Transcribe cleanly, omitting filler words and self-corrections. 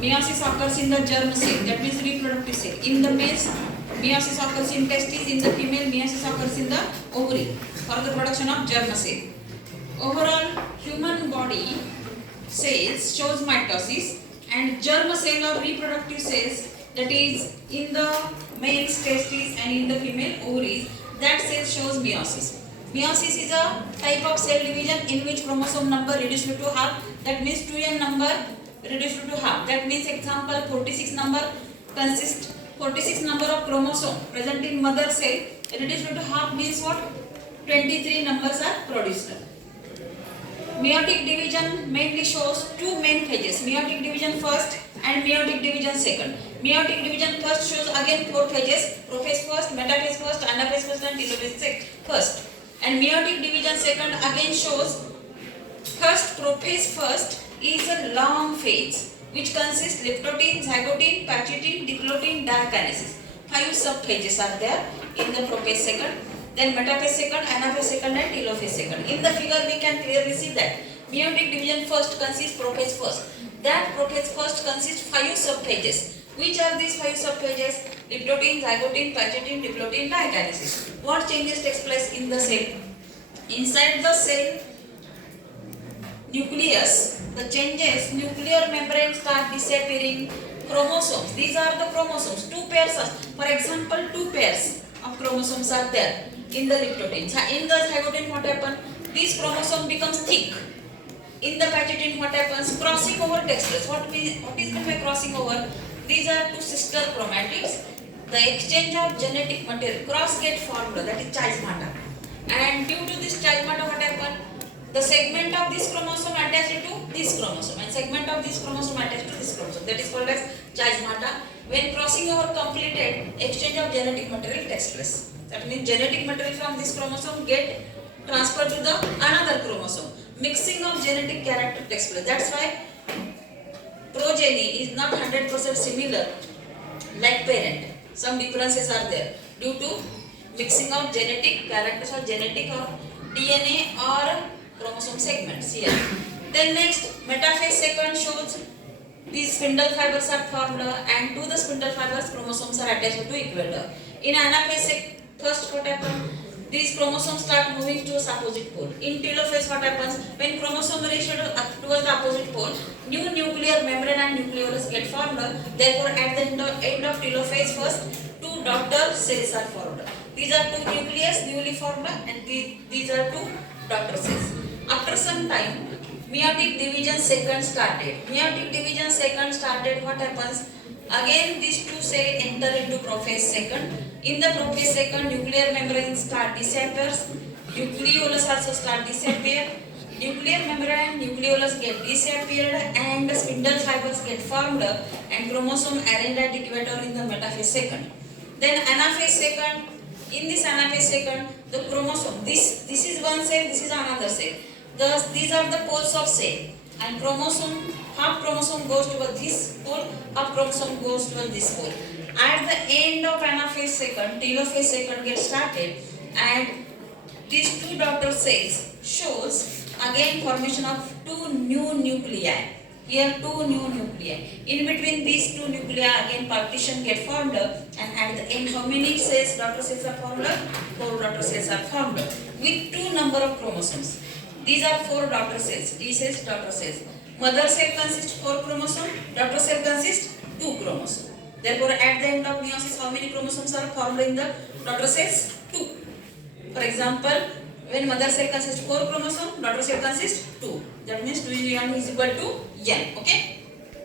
Meiosis occurs in the germ cell, that means reproductive cell. In the males, meiosis occurs in testes. In the female, meiosis occurs in the ovary for the production of germ cell. Overall, human body cells shows mitosis, and germ cell or reproductive cells, that is in the male's testes and in the female ovaries, that cell shows meiosis. Meiosis is a type of cell division in which chromosome number reduced to half, that means 2n number reduced to half. That means example 46 number consists 46 number of chromosome present in mother cell reduced to half means what? 23 numbers are produced. Meiotic division mainly shows two main phases, meiotic division first and meiotic division second. Meiotic division first shows again four phases, prophase first, metaphase first, anaphase first and telophase first. And meiotic division second again shows first prophase first is a long phase which consists liptotin, zygotin, pachytin, diplotin, diakinesis. 5 sub-phases are there in the prophase second. Then metaphase second, anaphase second and telophase second. In the figure we can clearly see that meiotic division first consists prophase first. That prophase first consists 5 sub-phases. Which are these 5 sub-phases? Liptotin, zygotin, pachytin, diplotin, diakinesis. What changes takes place in the cell? Inside the cell nucleus, the changes, nuclear membrane start disappearing, chromosomes, these are the chromosomes, 2 pairs are, for example 2 pairs of chromosomes are there in the liptotin. In the zygotin what happens? This chromosome becomes thick. In the pachytin what happens? Crossing over takes place. What is meant by crossing over? These are 2 sister chromatids. The exchange of genetic material, cross get formed, that is chiasmata. And due to this chiasmata what happens? The segment of this chromosome attached to this chromosome and segment of this chromosome attached to this chromosome, that is called as chiasmata. When crossing over completed, exchange of genetic material takes place. That means genetic material from this chromosome get transferred to the another chromosome. Mixing of genetic character takes place. That's why progeny is not 100% similar like parent. Some differences are there due to mixing of genetic characters or genetic or DNA or chromosome segments here. Then next, metaphase second shows these spindle fibers are formed and to the spindle fibers chromosomes are attached to equator. In anaphase first what happens? These chromosomes start moving to its opposite pole. In telophase what happens? When chromosome reach towards the opposite pole, new nuclear membrane and nucleolus get formed. Therefore at the end of telophase first, 2 daughter cells are formed. These are 2 nucleus newly formed and these are 2 daughter cells. After some time, meiotic division second started. Meiotic division second started, what happens? Again these 2 cells enter into prophase second. In the prophase second, nuclear membrane start disappears. Nucleolus also start disappear. Nuclear membrane and nucleolus get disappeared and the spindle fibers get formed and chromosome arranged at equator in the metaphase second. Then anaphase second. In this anaphase second, the chromosome, this is one cell, this is another cell. These are the poles of cell and chromosome, half chromosome goes towards this pole, half chromosome goes towards this pole. At the end of anaphase second, telophase second gets started and these 2 daughter cells shows again formation of 2 new nuclei. Here 2 new nuclei. In between these 2 nuclei again partition get formed and at the end how many cells, daughter cells are formed? 4 daughter cells are formed with 2 number of chromosomes. These are 4 daughter cells. This is daughter cells. Mother cell consists 4 chromosomes, daughter cell consists 2 chromosomes. Therefore at the end of meiosis how many chromosomes are formed in the daughter cells? 2. For example, when mother cell consists 4 chromosomes, daughter cell consists 2. That means 2 is equal to n. Okay.